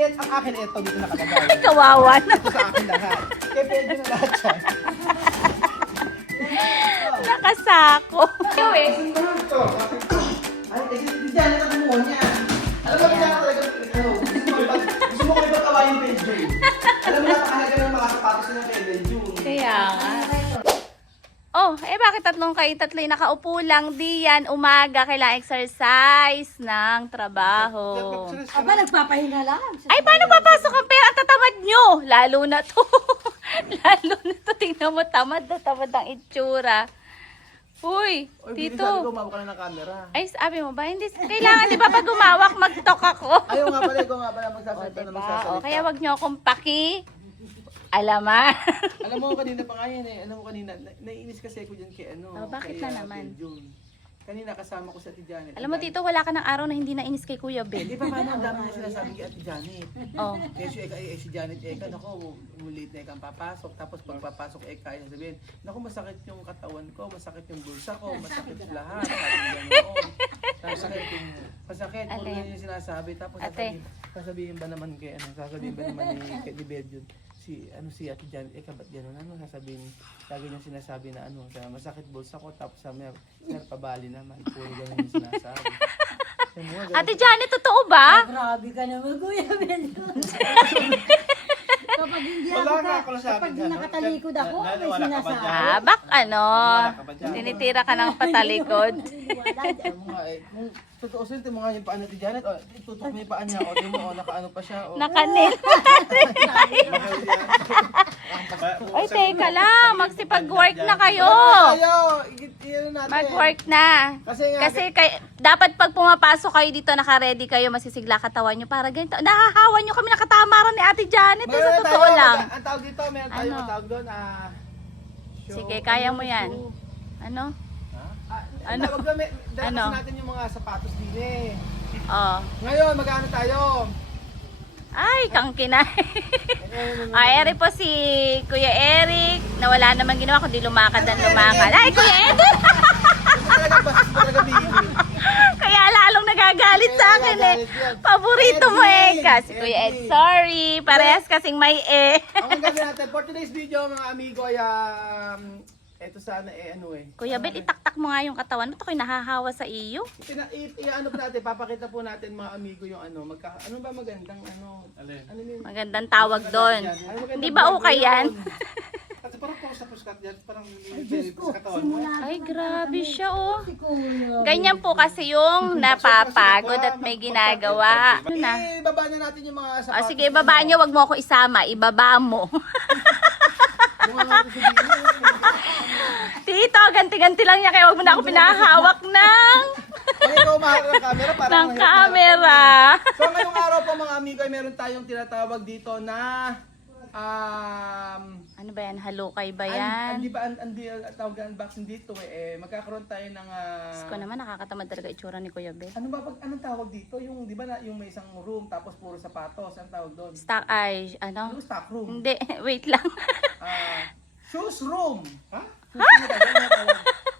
ang akin ito dito nakalagay. Kawawa na. Ito sa akin lahat. Kaya pwede na lahat yan. Nakasako. Ay, kasi dyan na kumuha niya. Alam mo, kaya talaga, gusto mo ko ipagawa yung pedyo. Alam mo, napakalaga ng mga sapatos ng pedyo. Kaya nga. Oh, bakit tatlo yung nakaupo lang? Di yan, umaga, kailangan exercise ng trabaho. Aba, nagpapahinga lang. Ay, paano papasok ang pera? Ang tatamad nyo. Lalo na to. Lalo na to. Tingnan mo, tamad na tamad ang itsura. Uy, Tito. Sabi ko, umawak ka na ng camera. Ay, sabi mo ba? Hindi, kailangan, di ba pag umawak, mag-talk ako. Ayaw nga pala, ikaw nga pala magsasalita na magsasalita. O, kaya wag nyo akong alaman. Alam mo, kanina pa nga yan eh. Alam mo kanina, naiinis kasi ako dyan kay ano. Oh, bakit kay, na naman? June. Kanina kasama ko sa Ate Janet. Alam mo, Tito, wala ka ng araw na hindi nainis kay Kuya Hindi Ben. pa paano ang dami na sinasabi kay Ate Janet. Oh. Kaya si Janet Eka, naku, mulit na ikang papasok. Tapos pagpapasok Eka, yung sabihin, naku, masakit yung katawan ko, masakit yung bulsa ko, masakit lahat. Masakit, puro Alin? yun yung sinasabi. Tapos Ate. sasabihin ba naman kay, sasabihin ba naman ni Bedjun, si Ate Janet Eka, ba't gano'n? Ano sasabihin, lagi niya sinasabi na masakit bulsa ko, tapos mer pabali naman, puro gano'n yung sinasabi. Ate Janet, totoo ba? Grabe ka naman, Kuya Bento. Kapag hindi Wala ka, ako lang sa kapag akin, ano? nakatalikod ako, may Wala ka ba sinasabi. dyan? Bak ano? Wala ka ba dyan? Tinitira ka ng patalikod. Wala dyan. Alam mo nga eh, kung totoo sila, ito mo nga yung paa ni Janet, tutok mo yung paa niya, o di mo, nakaano pa siya, o. Nakanil. Ay, teka lang. Magsipag-work na kayo. Ayo, i-ano natin. Mag-work na. Kasi dapat pag pumapasok kayo dito, naka-ready kayo, masisigla katawan nyo para ganito. Nahahawan nyo kami nakatamaran ni Ate Janet. Meron Sa na totoo tayo, lang. Ang tawag dito, meron tayong Ano? tawag doon, Sige, kaya mo yan. Ano? Ano? Tawag doon, dala Ano? kasi natin yung mga sapatos din eh. Oh. Ngayon, mag-ano tayo? Ay, kang kinay. Eri po si Kuya Eric, na wala namang ginawa kundi lumakad ng lumakad. Ay, Kuya Eric! Talaga bastos mo talaga bihili. Kaya lalong nagagalit sa akin eh. Paborito mo eh. Kasi Kuya Ed, sorry. Parehas kasing may eh. Ang gagawin natin, for today's video mga amigo ay eto sana Kuya Ben, itaktak mo nga yung katawan. Ba't ako'y nahahawa sa iyo? Ano pa natin, papakita po natin mga amigo yung ano ba magandang Alin? Ano yun? Magandang tawag doon. Ano magandang Hindi ba okay yan? Kasi parang puskat yan, parang Diyos ko, katawan mo. simula Ay, grabe siya oh. si Kuya. Ganyan po kasi yung napapagod at may ginagawa. Ano na? Ibaba na natin yung mga O sapatos. sige, ibaba nyo. Wag mo ako isama. Ibaba mo. Yung mga Tito, ganti-ganti lang niya. Kaya wag mo na ako pinahawak ng Ay, ikaw mahal ng camera para ng camera. So ngayong araw po mga amigo ay meron tayong tinatawag dito na Ano ba yan? Halukay ba yan? Hindi ba tawag na unboxing dito magkakaroon tayo ng Ko naman nakakatamad talaga itsura ni Kuya Ben. ano ba anong tawag dito? Yung di ba na yung may isang room tapos puro sapatos, ang tawag doon? Stock ay, ano? Yung stock room. Hindi, wait lang. Shoes room. Ha?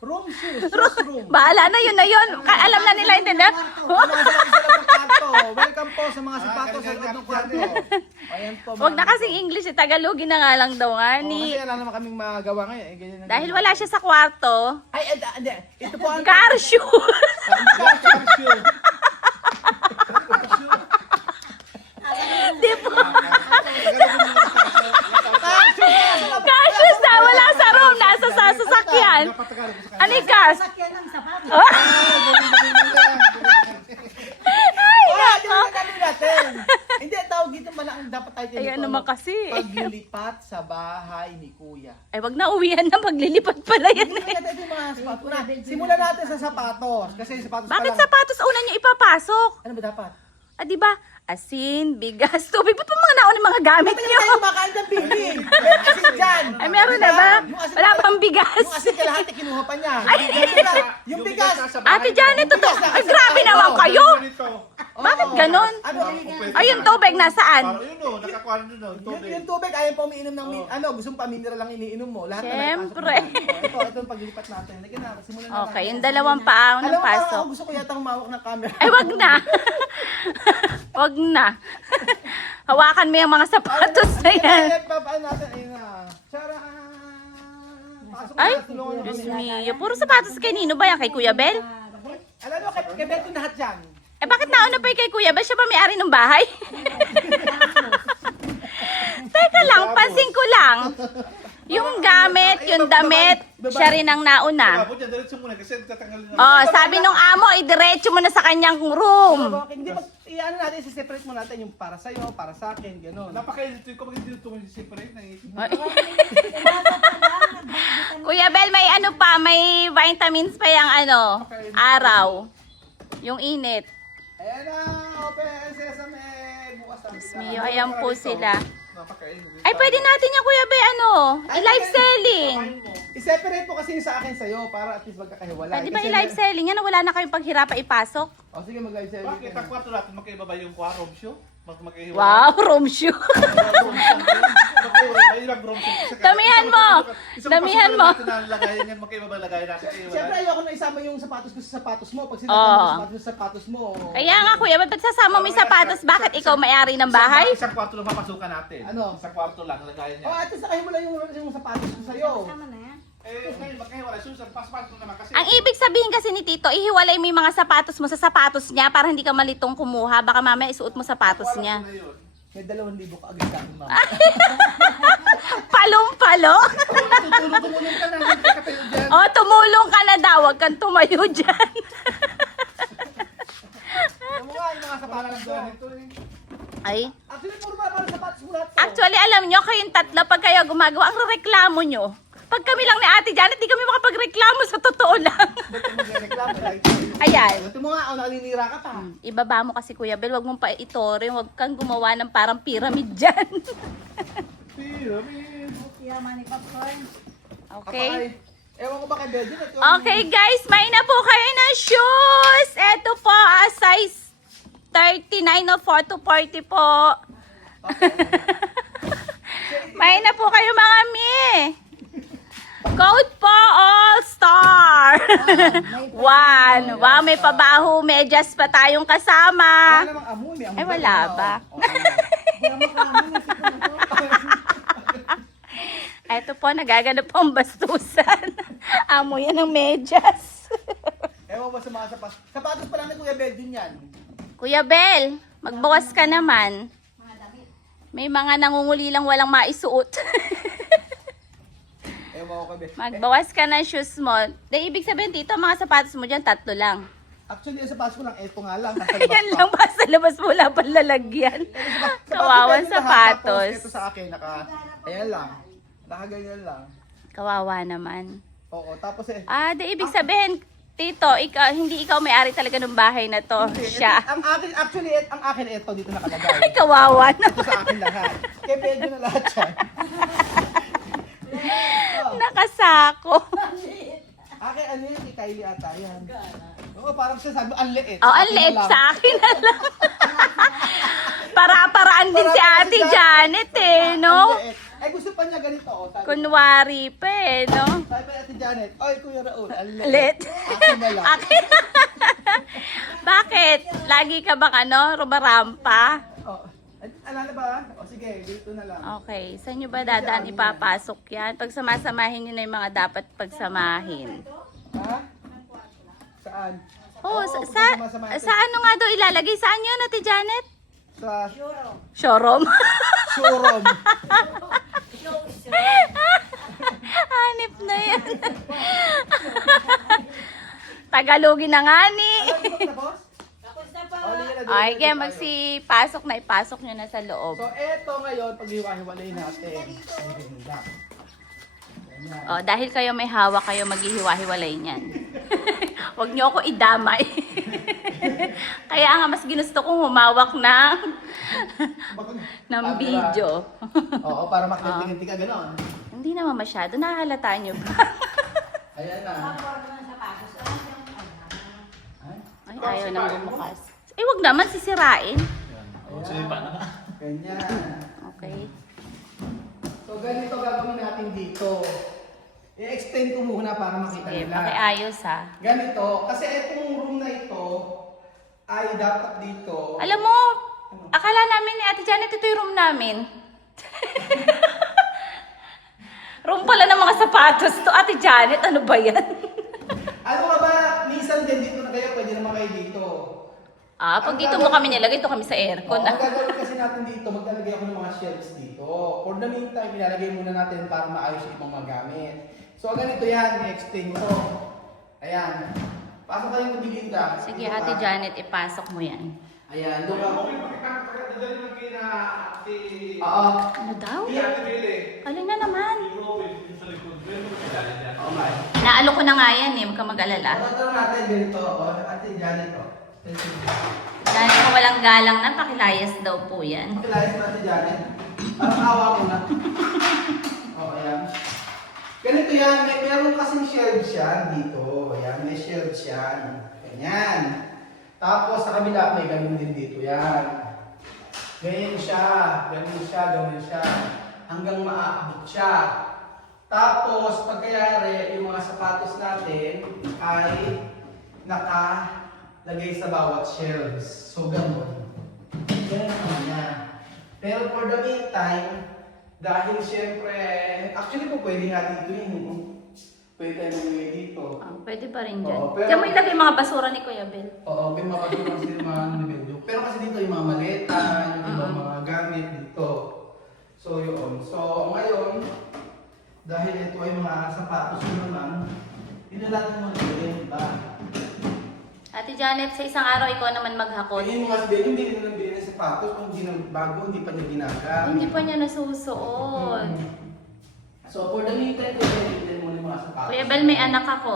Room shoes room. Bahala na yun na yun. Alam na nila, intindihan? Welcome po sa mga sapatos sa loob ng kwarto. Ayan po. Huwag na kasing English, Tagalogin na nga lang daw nga Kasi ni. wala naman kaming magawa ngayon. Ganyan na Dahil wala siya sa kwarto, Ay, hindi. Ito po ang car shoes. car shoe. Di po. Car shoes na, wala sa room, nasa sa sasakyan. Ano yung car? Sakyan ng sapatos. Ay, nako. Natin. Hindi, tawag dito pala ang dapat tayo Ay, ano naman kasi. Paglilipat sa bahay ni Kuya. Ay, wag na uwihan na, maglilipat pala yan Hindi eh. natin yung mga sapatos. Simulan natin sa sapatos. Kasi sapatos pa Bakit lang. sapatos una nyo ipapasok? Ano ba dapat? Ah, di ba? Asin, bigas, tubig. Ba't pa mga naon yung mga gamit Hindi nyo? tayo kumakain ng bili. May asin dyan. Ay, meron na ba? Wala pang bigas. Yung asin kalahati kinuha pa niya. Yung bigas. Ate Janet, totoo. Ay, grabe naman kayo. Bakit ganon? Ano? Ay, yung tubig nasaan? Yun o, nakakuha nun o, tubig. Yung tubig, ayaw pa umiinom ng gustong pa-mineral lang iniinom mo. Lahat Siyempre. na may pasok. Ito ang paglilipat natin. Lagyan na, simulan na Okay, natin. yung dalawang paa Alam ng mo, parang pasok. ako gusto ko yata humawak ng camera. Ay, wag na. Wag na. Hawakan mo yung mga sapatos na yan. Paano natin? Ayun na. Charan! Pasok Ay, na, tulungan niyo Diyos kami. mio. Puro sapatos kay Nino ba yan? Kay Kuya Bel? Alam mo, kay Beto lahat yan. Eh bakit nauna pa yung kay Kuya Bel? Siya ba may-ari ng bahay? Teka lang, pansin ko lang. Yung gamit, yung damit, siya rin ang nauna. Abot yan, diretso muna kasi tatanggalin na. Oh, sabi nung amo, idiretso mo na sa kanyang room. Okay, hindi ba, i-ano natin, separate mo natin yung para sa'yo, para sa akin, gano'n. Napakainit ko pag hindi ito separate na Kuya Bel, may ano pa, may vitamins pa yung ano, araw. Yung init. Ayan na, open sesame, bukas na. Diyos mio, ayan po sila. Napakainit. Ay, pwede natin yung Kuya Bel, ano, i-live selling. I-separate mo kasi yung sa akin sa'yo, para at least magkakahiwalay. Pwede ba Kasi- i-live selling? Yan, wala na kayong paghirapan ipasok. O sige, mag-live selling. Bakit? Ang kwarto natin, magkaiba ba yung room show? Magkaiba. Wow, room shoe. Damihan mo! Damihan mo! Lagayan yan, magkaiba ba lagayan natin? Siyempre, ayoko na isama yung sapatos ko sa sapatos mo. Pag Oo. sinasama yung sapatos mo. Kaya nga kuya, ba't sasama mo yung sapatos? Bakit ikaw may-ari ng bahay? Isang kwarto lang papasukan natin. Ano? Isang kwarto lang, lagayan niya. O, at least nakahiwala yung sapatos ko sa'yo. Tama na yan. Eh, ngayon, magkahiwala. Susan, pas-pas mo naman kasi. Ang ibig sabihin kasi ni Tito, ihiwalay mo yung mga sapatos mo sa sapatos niya para hindi ka malitong kumuha. Baka mamaya isuot mo sapatos niya. Na yun. May 2,000 ka agad sa akin, mama. Palong-palo? Tumulong ka na, hindi ka katayo dyan. O, tumulong ka na daw. Huwag kang tumayo dyan. Alam mo nga, yung mga sapatos ko. Ito eh. Ay. Actually, puro ba para sapatos mo lahat to? Actually, alam nyo, kayong tatlo, pag kayo gumagawa, ang reklamo nyo. Pag kami lang ni Ate Janet, di kami makapagreklamo sa totoo lang. Ba't ka magreklamo? Ayan. Ito mo nga, naninira ka pa. Ibaba mo kasi Kuya Bel, wag mong pa itore, wag kang gumawa ng parang pyramid dyan. Pyramid. Kaya mani popcorn. Okay? Ewan ko ba kay Belgian? Okay guys, may na po kayo ng shoes. Ito po, size 39 o 4 to 40 po. May na po kayo mga mi. Code po All Star. One. Wow, may pabaho, medyas pa tayong kasama. Wala namang amoy, may amoy. Ay, wala ba? Ito po, nagaganap po ang bastusan. Amo yan ng medyas. Ewan ba sa mga sapatos? Sapatos pa lang ni Kuya Belgian yan. Kuya Bel, magbawas ka naman. May mga nangungulilang walang maisuot. Ewan ko kay Belgian. Magbawas ka ng shoes mo. Dahil ibig sabihin dito, mga sapatos mo dyan, 3 lang. Actually, yung sapatos ko lang, eto nga lang. Yan lang ba sa labas mo, wala pang lalagyan. Kawawan sapatos. Ito sa akin, ayan lang. Nakaganyan lang. Kawawa naman. Oo, tapos Di ibig sabihin, Tito, hindi ikaw may-ari talaga ng bahay na to. Siya. Ang akin, actually, ang akin ito dito nakalagay. Ay, kawawa na. Ito sa akin lahat. Kay Belgian na lahat yan. Nakasako. Akin, ano yun, kay Kylie ata yan. Oo, parang siya sabi, ang liit. Oh, ang liit sa akin na lang. Para-paraan din si Ate Janet eh, no? Ang liit. Ay, gusto pa niya ganito. Oh, sabi, Kunwari pa eh, no? sabi pa Ate Janet, oy, Kuya Raul, ang liit. Lit. Akin na lang. Akin. Bakit? Lagi ka bang rumarampa? Oh, alala ba? O sige, dito na lang. Okay, saan nyo ba dadaan ipapasok yan? Pagsamasamahin nyo na yung mga dapat pagsamahin. Ha? Saan? Oh, Oo, sa ano nga daw ilalagay? Saan yun, Ate Janet? Sa Showroom. showroom. Hanip na yan. Tagalogin na nga ni. Tapos? Tapos na po. Ay, kaya magsipasok na, ipasok nyo na sa loob. So, eto ngayon, pag-hiwa-hiwalay natin. Oh, dahil kayo may hawak, kayo maghihiwa-hiwalay niyan. Huwag nyo ako idamay. Kaya nga, mas ginusto kong humawak ng video. Oo, para makitinti ka gano'n. Hindi naman masyado. Nakahalata nyo ba? Ayan na. Ay, ayaw nang bumukas. Eh, wag naman sisirain. Ganyan. Okay. So, ganito gagawin natin dito. I-extend ko muna para makita Sige, nila. pakiayos ha. Ganito, kasi itong room na ito ay dapat dito. Alam mo, Akala namin ni Ate Janet, ito yung room namin. Room pala ng mga sapatos to, Ate Janet. Ano ba yan? Ano nga ba, minsan din dito na kayo, pwede naman kayo dito. Pag dito mo kami nilagay, ito kami sa aircon. Ang gagawin kasi natin dito, maglalagay ako ng mga shelves dito. For the meantime, ilalagay muna natin para maayos yung ibang mga gamit. So, ganito yan, i-explain ko. Ayan. Pasok kayo ng biginda. Sige, Ate Janet, ipasok mo yan. Ayan, doon ako. Dadali mo kina si... Oo. Ano daw? Si Ate Bele. Alin na naman? Si Robin, yung sa likod. Pero kilala niya. Oo, May. Naalo ko na nga yan eh, huwag ka mag-alala. Tatawag natin ganito. Ate Janet, o. Dahil kung walang galang na, pakilayas daw po yan. Pakilayas mo Ate Janet. Parang awa ko na. Oo, ayan. Ganito yan, meron kasing shelves yan dito. Ayan, may shelves yan. Ganyan. Tapos sa kabila, may ganun din dito yan. Ganyan siya, ganun siya, ganun siya. Hanggang maaabot siya. Tapos, pagkayari, yung mga sapatos natin ay nakalagay sa bawat shelves. So, ganun. Ganun naman niya. Pero for the meantime, dahil siyempre, actually po pwede nga dito yun. Pwede tayo mamigay dito. Pwede pa rin dyan. Oo, pero- Diyan mo ilagay mga basura ni Kuya Bel. Oo, may mga patulang sila yung mga nivelyo. Pero kasi dito yung mga maleta, yung ibang mga gamit dito. So yun. So ngayon, dahil ito ay mga sapatos ko naman, hindi na natin mga bilhin, diba? Ate Janet, sa isang araw ikaw naman maghakot. Kaya yung mga sabihin, hindi na lang bilhin ng sapatos kung hindi na bago, hindi pa niya ginagamit. Hindi pa niya nasusuot. So for the meantime, bilhin mo yung mga sapatos. Kuya Bel, may anak ako.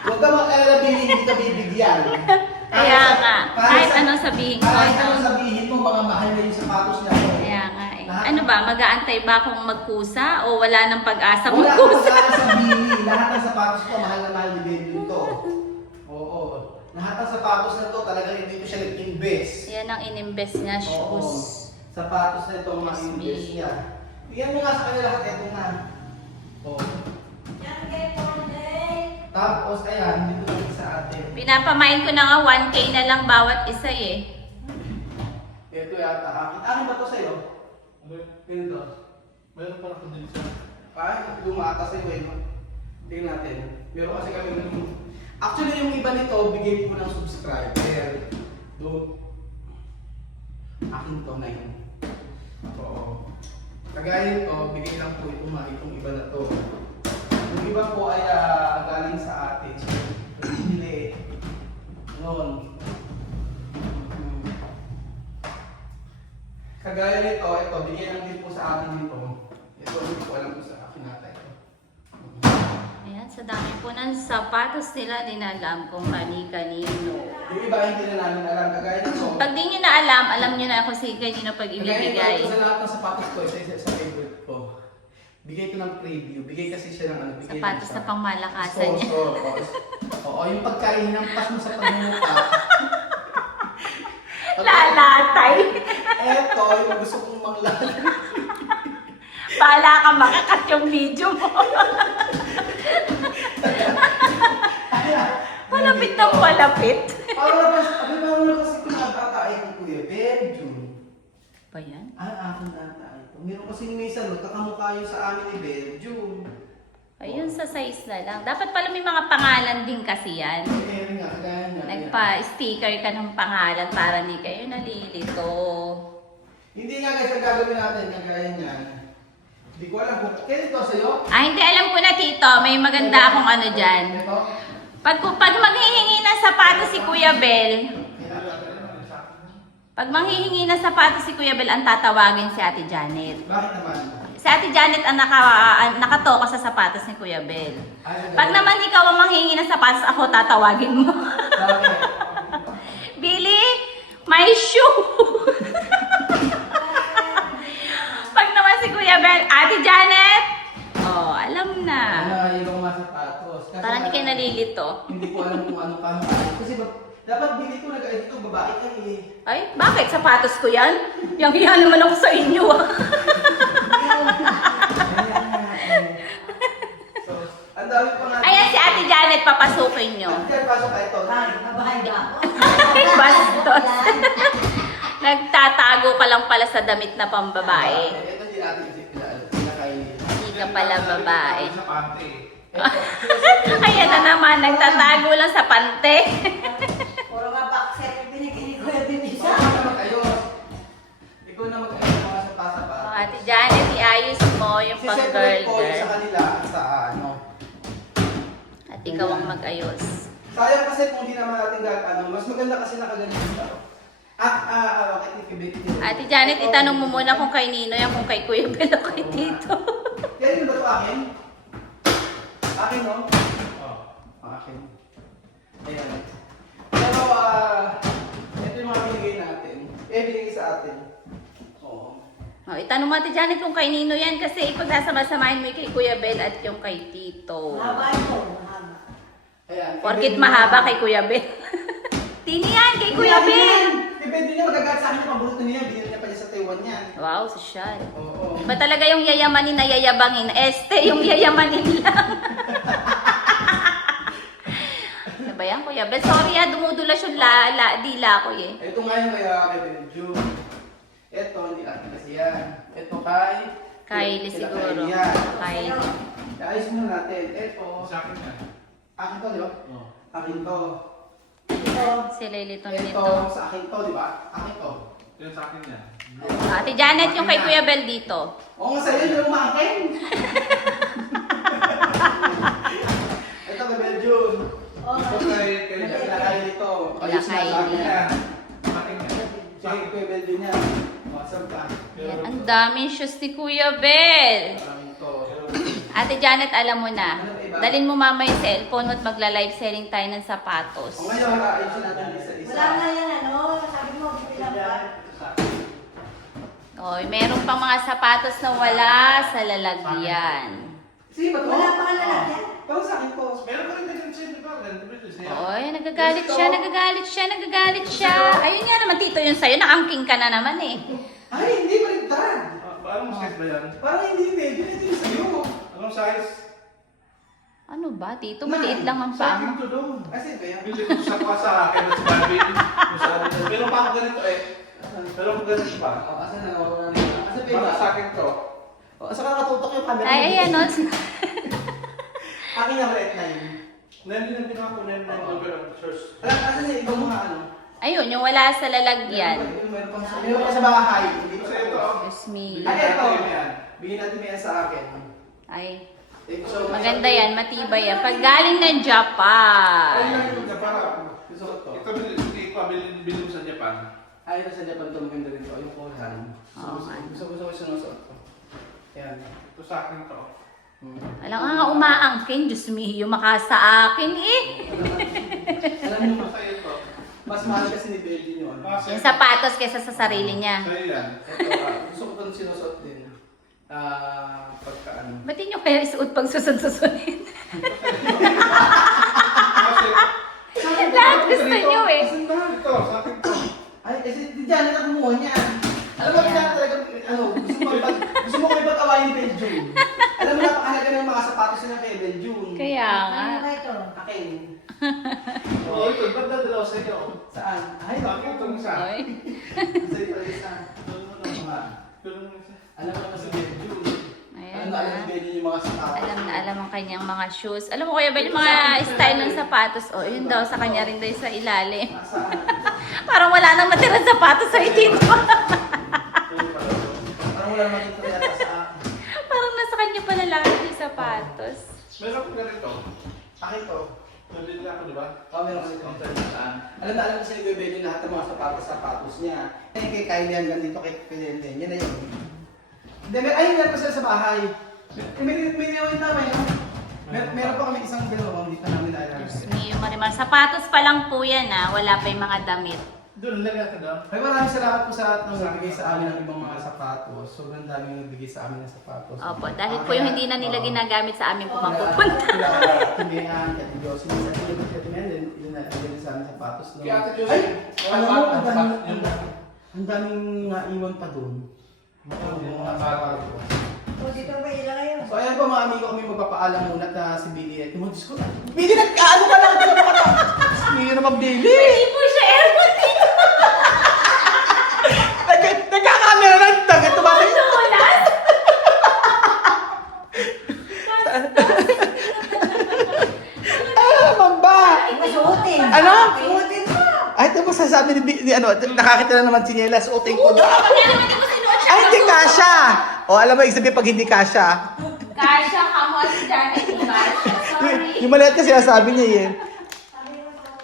Huwag ka mag-alala, bilhin, hindi ka bibigyan. Kaya nga, kahit anong sabihin ko. Kahit anong sabihin mo, mga mahal na yung sapatos niya. Kaya nga eh. Ano ba, mag-aantay ba akong magkusa o wala nang pag-asa Wala magkusa? akong sa Bini. Lahat ng sapatos ko, mahal na mahal ni Baby to. Oo. Lahat ng sapatos na to, talagang hindi ko siya nag-invest. Yan ang inimbest niya, Oo. shoes. Sapatos na ito, mga Yes, invest me. niya. Bigyan mo nga sa kanila lahat, eto na. Oo. Yan kay Ponday. Tapos, ayan, dito lang sa atin. Pinapamain ko na nga 1K na lang bawat isa eh. Ito yata akin. Akin ba to sa'yo? Ganito. Mayroon pa ako din siya. Ay, lumata sa'yo eh. Tingnan natin. Meron kasi kami ng... Actually, yung iba nito, bigay ko ng subscriber. Doon. Akin to na yun. Oo. Kagaya nito, bigay lang po itong iba na to. Yung iba po ay galing sa atin. Pinili. Noon. Kagaya nito, ito, bigay lang din po sa atin nito. Ito, hindi ko alam po sa akin natin. Ayan, sa dami po ng sapatos nila, din alam kung kani-kanino. Yung iba hindi na namin alam. Kagaya nito. Pag di nyo na alam nyo na kung si kanino pag Kagaya ibibigay. nito, sa lahat ng sapatos ko, isa sa favorite ko. Bigay ko ng preview. Bigay kasi siya ng ano. Bigay Sapatos ng na pang malakasan niya. Oo, yung pagkain ng pas mo sa pagmumuka. Lalatay! Eto, yung gusto kong manglalay. Bahala ka makakat yung video mo. Palapit ng palapit. Parang naman, sabi mo na kasi pinagkakain ni Kuya Benjun. Ba yan? Akin ata ito. Meron kasi may salot, kakamukha yun sa amin ni Benjun. Ayun sa size na lang. Dapat pala may mga pangalan din kasi yan. Meron nga, kagaya nga. Nagpa-sticker ka ng pangalan para hindi kayo nalilito. Hindi nga guys, ang gagawin natin, kagaya niyan. Hindi ko alam kung, kaya ito sa'yo? Hindi alam ko na tito, may maganda akong ano dyan. Ito? Pag maghihingi ng sapatos si Kuya Bel, pag manghihingi ng sapatos si Kuya Bel, ang tatawagin si Ate Janet. Bakit naman? Si Ate Janet ang nakatoka sa sapatos ni Kuya Bel. Pag naman ikaw ang manghihingi ng sapatos, ako tatawagin mo. Bakit? Billy, my shoe! Pag naman si Kuya Bel, Ate Janet! Oh, alam na. Yung mga sapatos. Kasi Parang hindi kayo nalilito. Hindi ko alam kung ano kamukha. Kasi dapat bili ko na ito, babae ka eh. Ay, bakit? Sapatos ko yan? Yang hiya naman ako sa inyo ah. So, ang dami pa nga. Ayan si Ate Ate Janet, papasukin nyo. Ate, pasok ka ito. Babahay ba ako? Bastos. Nagtatago ka lang pala sa damit na pambabae. Ito di ate kasi pinakain. Hindi ka pala babae. Sa pante. Ayan na naman, nagtatago lang sa pante. Puro nga boxer yung binigay ko yung binisa. Ikaw na mag-ayos. Ikaw na mag-ayos mga sapa-sapa. O, Ate Janet, iayos mo yung Siseparate ko pang-girl sa girl. kanila at sa ano. At ikaw ang mag-ayos. Sayang kasi kung hindi naman natin ano, mas maganda kasi nakaganito. Okay, ikibit. Ate Janet, itanong mo muna kung kay Nino yan, kung kay Kuya Bel o kay Tito. Yan yung ba ito akin? Akin, no? Oh. Akin. Ayan. Pero, ito yung mga binigay natin. Binigay sa atin. Oo. O, itanong mo Ate Janet kung kay Nino yan kasi ipagsasama-samahin mo yung kay Kuya Bel at yung kay Tito. Mahaba ito, mahaba. Ayan. Porkit mahaba kay Kuya Bel. Tini yan, kay Kuya Bel! Depende niya magagat sa akin yung paborito niya. Binili niya pa niya sa Taiwan yan. Wow, sosyal. Oo. Iba talaga yung yayamanin na yayabangin. Yung yayamanin lang. Ano ba yan, Kuya Bel? Sorry dumudulas yung dila ko eh. Ito nga yung kay Benjo. Ito, hindi akin kasi yan. Ito kay... Kylie sila siguro. Kylie yan. Kylie. Ayos muna natin. Ito. Sa akin yan. Akin to, di ba? Oh. Akin to. Sila ilitong Ito, nito. sa akin to, di ba? Akin to. Yan sa akin yan. Ate Janet, yung kay Kuya Bel dito. Oo nga sa'yo, hindi mo maakin. Ito kay Benjun. Ito kay Ilakay dito. Ilakay Ayos na sa akin niya. yan. Sa akin yan. Sige, kay Benjun yan. Masam ka. Yan, ang daming shoes ni Kuya Bel. Maraming to. Ate Janet, alam mo na. Dalin mo mama yung cellphone mo at magla-live selling tayo ng sapatos. O ngayon, ayusin natin isa-isa. Wala nga yan, ano, sabi mo, bibilang pa. Oy, meron pang mga sapatos na wala sa lalagyan. Sige ba to? Wala pa ka lalagyan. Parang sa akin to. Meron pa rin na ganun siya, di ba? Ganun ba ito siya? Oy, nagagalit siya. Ayun nga naman, Tito, yun sa'yo. Nakangking ka na naman eh. Ay, hindi baligtad. Anong size ba yan? Parang hindi medyo na din sa'yo. Anong size? Ano ba, Tito? Maliit lang ang Sa paa akin mo. to doon. Kasi ba yan? Bili ko sa akin at sa Barbie. Meron pa ako ganito eh. Meron ko ganito pa. O, asan na nawawala na yun? Asan pa Para iba? sa akin to. O, asan ka nakatutok yung camera? Ay, ayan, no? Akin na ulit na yun. Nandun ako, shirts. Asan na ibang mga ano? Ayun, yung wala sa lalagyan. Meron pa sa bahay. Hindi pa Kasi sa ito, Excuse me. Ay, ito. yan. Bigyan natin mo yan sa akin. Ay, So, maganda yan, matibay yan. Pag galing ng Ay, Japan. lang ito, para. Gusto ko to. Ito, bili mo sa Japan. Ay, ito sa Japan to. Maganda rin to. Yung kulhan. Oo, nga. Gusto ko sinusuot ko. Yan. Ito sa akin to. Alam nga, umaangkin. Diyos mio, makasa akin eh. Alam mo, Ito sa'yo to. mas mahal kasi ni Belgian yun. Yung sapatos kaysa sa sarili niya. Sa'yo yan. Ito, gusto ko itong sinusuot din. Pagka ano. Ba't di nyo kaya isuot pag susun-susunin? Kasi, Lahat gusto nyo eh. Asan ba? ito, sa akin to. Ay, kasi di dyan na kumuha niyan. Alam mo, kaya talaga, ano, gusto mo kayo pag-awayin ni Belgium. Alam mo, napakahalaga ng mga sapatos na kay Belgium. Kaya nga. Ano ba ito? Akin. Oo, ito, ba't dadalaw sa'yo? Saan? Ay, Sa akin itong isa. Oy. Sa'yo pala isa. Tulong mo isa. Alam mo naman si Belgium. Ayan Alam na alam na. ni Belgium yung mga sapatos. Alam na alam ang kanyang mga shoes. Alam mo kuya ba yung mga style ng sapatos? O, yun daw, sa kanya rin daw sa ilalim. Saan? Parang wala nang matirang sapatos sa dito. Parang wala naman ito yata sa akin. Parang nasa kanya pala lahat yung sapatos. Meron ko ganito. Akin to. Nabili ako, di ba? Meron kasi ito. Alam na alam ko si Belgium lahat ng mga sapatos niya. Kay Kylie hanggang dito kay Kylie. Yan na yun. Hindi, meron pa sila sa bahay. May niyawan namin, no? Meron pa kami isang dalawa, hindi pa namin alam. Diyos mio, Marimar. Sapatos pa lang po yan ah. Wala pa yung mga damit. Doon, lagyan ka doon. Ay, maraming salamat po sa nang nagbigay sa amin ng ibang mga sapatos. Sobrang daming nagbigay sa amin ng sapatos. Opo, dahil po yung hindi na nila ginagamit sa amin po mapupunta. Tumihan, Kati Diyos. Minsan sila po Kati Tumihan, din sa amin sapatos. No? Kaya Ate Diyos, Ay! Alam mo, yung ang daming nga iwan pa doon. Yung mga sapatos. O, dito ba ilagay yun? So ayan po mga amigo, kami magpapaalam muna at si Billy. At yung Diyos ko, Billy, nag-ano ka lang? Hindi naman Billy. Hindi po siya aircon dito. Nagkakamera lang. Ito ba? Tulas. Mamba. Masuotin. Ano? Suotin mo. Ay, ito po sasabi ni ano, nakakita na naman si Nela, suotin ko na. Kaya naman hindi ko sinuot siya. Ay, hindi kasha. O, alam mo, ibig sabihin pag hindi kasha. Kasha, kamot, dyan, hindi kasha. Sorry. Yung maliit kasi sinasabi niya yun.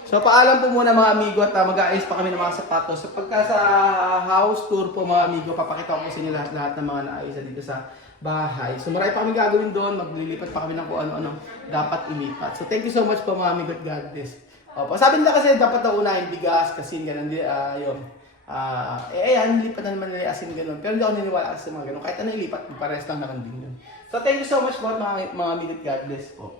So, paalam po muna mga amigo at mag-aayos pa kami ng mga sapatos. So, pagka sa house tour po mga amigo, papakita ko po sa inyo lahat ng mga naayos dito sa bahay. So, marami pa kami gagawin doon. Maglilipat pa kami ng kung ano-ano dapat ilipat. So, thank you so much po mga amigo at God bless. Opo, sabi nila kasi dapat na unahin bigas, kasi ganun din, yun. Ayan, nilipat na naman nila asin ganun. Pero hindi ako niniwala kasi mga ganun. Kahit ano ilipat, pares lang naman din yun. So, thank you so much po mga amigo at God bless po.